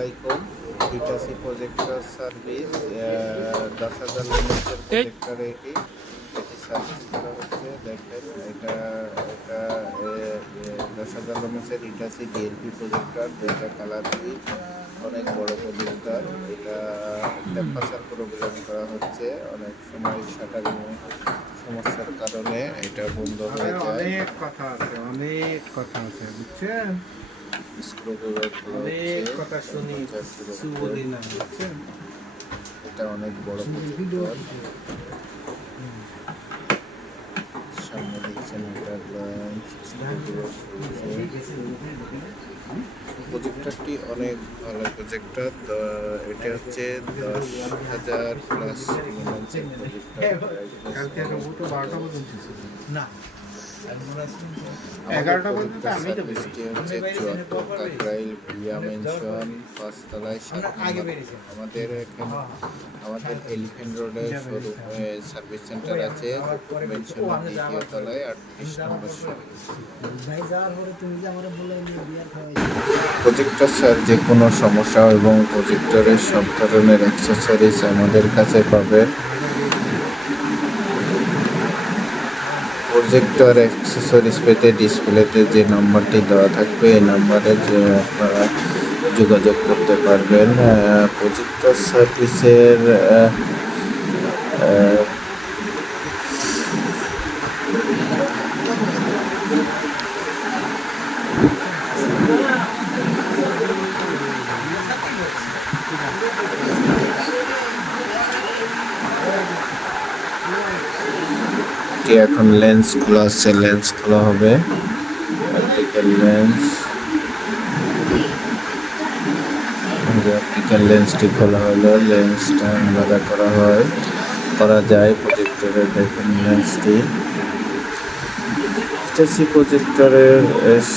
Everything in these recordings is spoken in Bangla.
আলাইকুম। হিটাচি প্রজেক্টর সার্ভিস 10,000 লুমেন্সের প্রজেক্টর এটি সার্ভিস করা হচ্ছে। দেখেন এটা 10,000 লুমেন্সের হিটাচি ডিএলপি প্রজেক্টর, যেটা কালার সুইচ, অনেক বড় প্রজেক্টর। এটা টেম্পারেচার প্রবলেম করা হচ্ছে, অনেক সময় শাটারিং সমস্যার কারণে এটা বন্ধ হয়ে যায়। অনেক কথা আছে বুঝছেন, অনেক কথা শুনি, বুঝছেন। এটা অনেক বড় প্রজেক্টর। সামনে দেখছেন এটা প্রজেক্টরটি অনেক ভালো প্রজেক্টর। এটা হচ্ছে 10,000 প্লাস লুমেন্সের প্রজেক্টর। না 11টা পর্যন্ত আমি তো কাকরাইল ভুইয়া মেনশন 5 তলায় 7 নম্বর। আমাদের এখানে আমাদের এলিফ্যান্ট রোডে শোরুমে সার্ভিস সেন্টার আছে, মেনশনের 2য় তলায় 38 নম্বর শপ। প্রজেক্টর স্যার যে কোনো সমস্যা এবং প্রজেক্টরের সব ধরনের অ্যাক্সেসরিজ আমাদের কাছে পাবেন। প্রজেক্টর অ্যাক্সেসরিজ পেতে ডিসপ্লেতে যে নাম্বারটি দেওয়া থাকবে এই নাম্বারে যে আপনারা যোগাযোগ করতে পারবেন। প্রজেক্টর সার্ভিসের এখন লেন্স খোলা আছে, লেন্স খোলা হবে। অপটিক্যাল লেন্সটি খোলা হলো, লেন্সটা আলাদা করা যায় প্রজেক্টরের। দেখেন লেন্সটি প্রজেক্টরের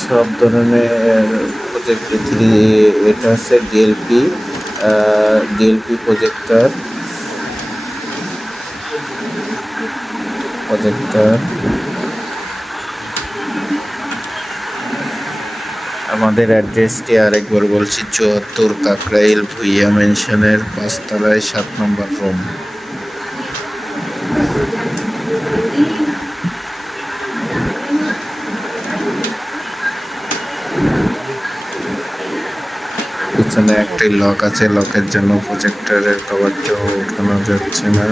সব ধরনের প্রজেক্টর। এটা হচ্ছে ডিএলপি প্রজেক্টর। আমাদের অ্যাড্রেসটি আরেকবার বলছি, 74 কাকরাইল ভুইয়া মেনশনের 5 তলায় 7 নম্বর রুম। পিছনে একটি লক আছে, লকের জন্য প্রজেক্টরের কভারটিও উঠানো যাচ্ছে না।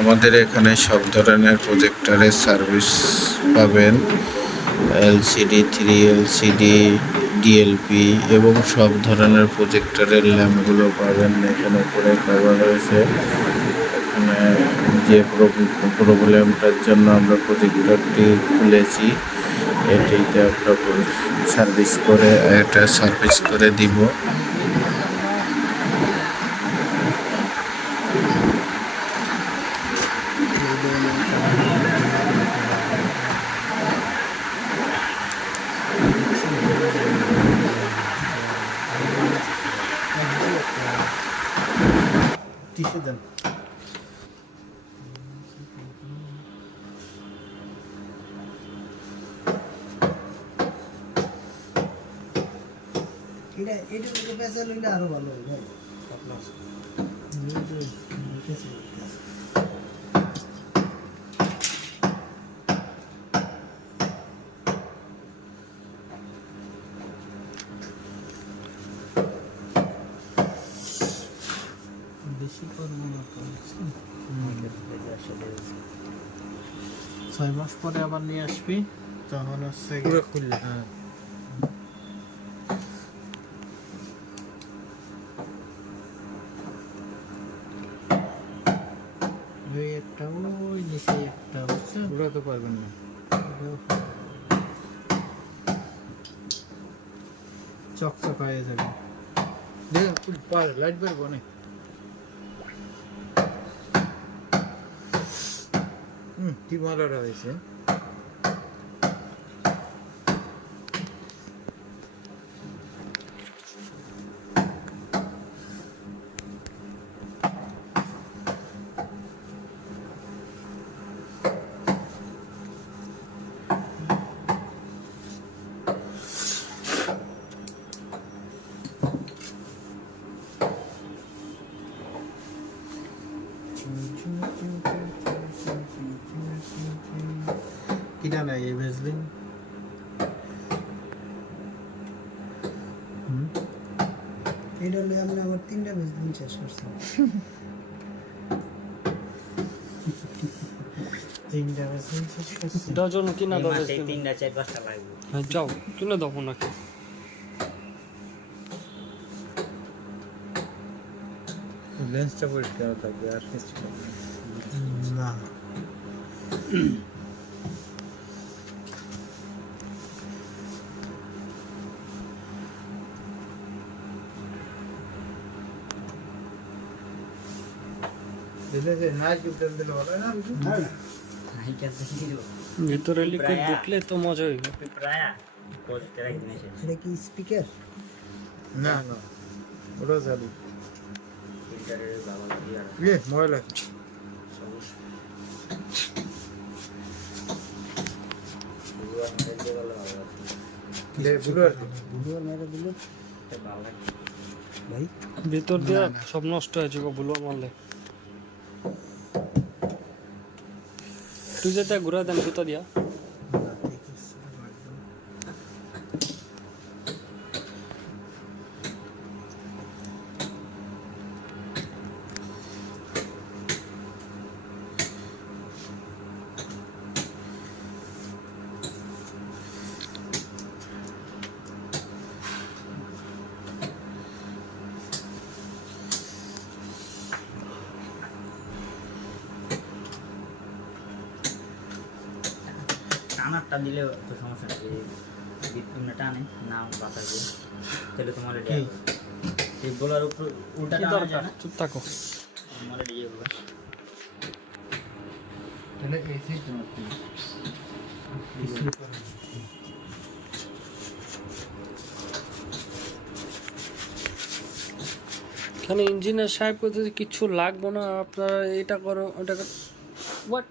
আমাদের এখানে সব ধরনের প্রজেক্টরের সার্ভিস পাবেন, এলসিডি, 3LCD, ডিএলপি এবং সব ধরনের প্রজেক্টরের ল্যাম্পগুলো পাবেন। এখানে উপরে কভার রয়েছে। এখানে যে প্রবলেমটার জন্য আমরা প্রজেক্টরটি খুলেছি এটিতে আমরা সার্ভিস করে দিব। টিস্যু দেন। এটা পেঁচা লইলে আরো ভালো হবে আপনার। বেশি করবো না, 6 মাস পরে আবার নিয়ে আসবি, তখন হচ্ছে খুললে। হ্যাঁ একটা ওই নিচে একটা হচ্ছে, উড়াতে পারবেন না, চকচক হয়ে যাবে। দেখুন লাইট বেরবো অনেক। কি মজাটা হয়েছে। কিনা নাই এই ভেজলিন এটা হলে আমরা আবার 3টা ভেজলিন শেষ করছি। 3টা ভেজলিন শেষ করছি ডজন কিনা দাও মাসে 3টা 4-5টা লাগবে। হ্যাঁ যাও কিনে দাও নাকি লেন্সটা পরিষ্কার থাকবে আর কিছু না দিলে যে না জুপটাল দিলে ভালো না হাইটা দেখি দিও। ভিতরে লিকুইড ঢুকলে তো মজা হইবে প্রায় প্রজেক্টর একদিন এসে এটা কি স্পিকার? না না ওটা চালু ফিল্টারের বাবা দিয়ে আর মোবাইল সমস্যা। পুরো আমাদের দিয়ে ভালো হবে। দে বুলো আর ভিডিও মেরে দিল এটা ভালো লাগে। ভাই। ভিতর দিয়ে সব নষ্ট হয়ে যাবে বুলো মারলে তুই যেটা ঘুরা দেন জুতা দিয়া টানারটা দিলে তো সমস্যা নেই। বিটকুমটা টানে না বাতাস দিয়ে তাহলে তোমার রেডি হবে। এই গোলার উপর উল্টা কি টানা দরকার যায় না, চুপ থাকো আমার রেডি হবে। তাহলে এসি তোমার এখানে ইঞ্জিনিয়ার সাহেব করতেছে কিছু লাগবে না আপনারা এটা করো ওটা করো হোয়াট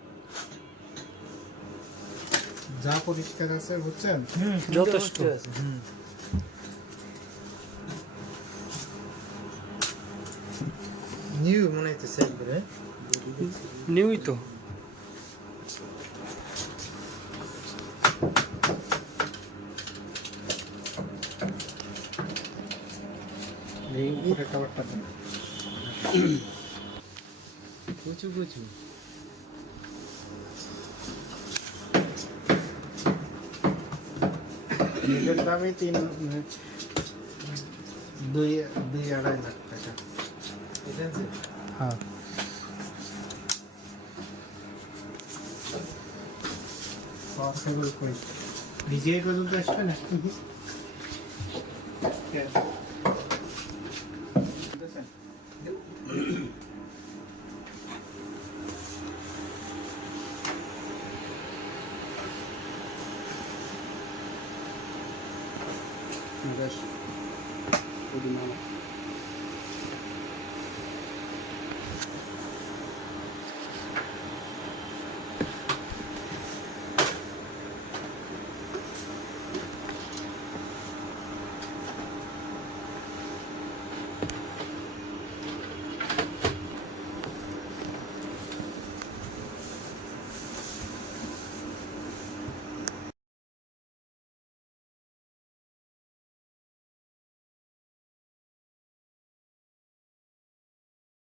যা পরিষ্কার আছে বুঝছেন যথেষ্ট নিউ মনে হইতেছে একবারে নিউই তো এই উপরে কভারটা দেন কুচু কুচু এটার দামই 2-2.5 লাখ টাকা ঠিক আছে হ্যাঁ পসিবল কই ডিজে পর্যন্ত আসবে না বেশ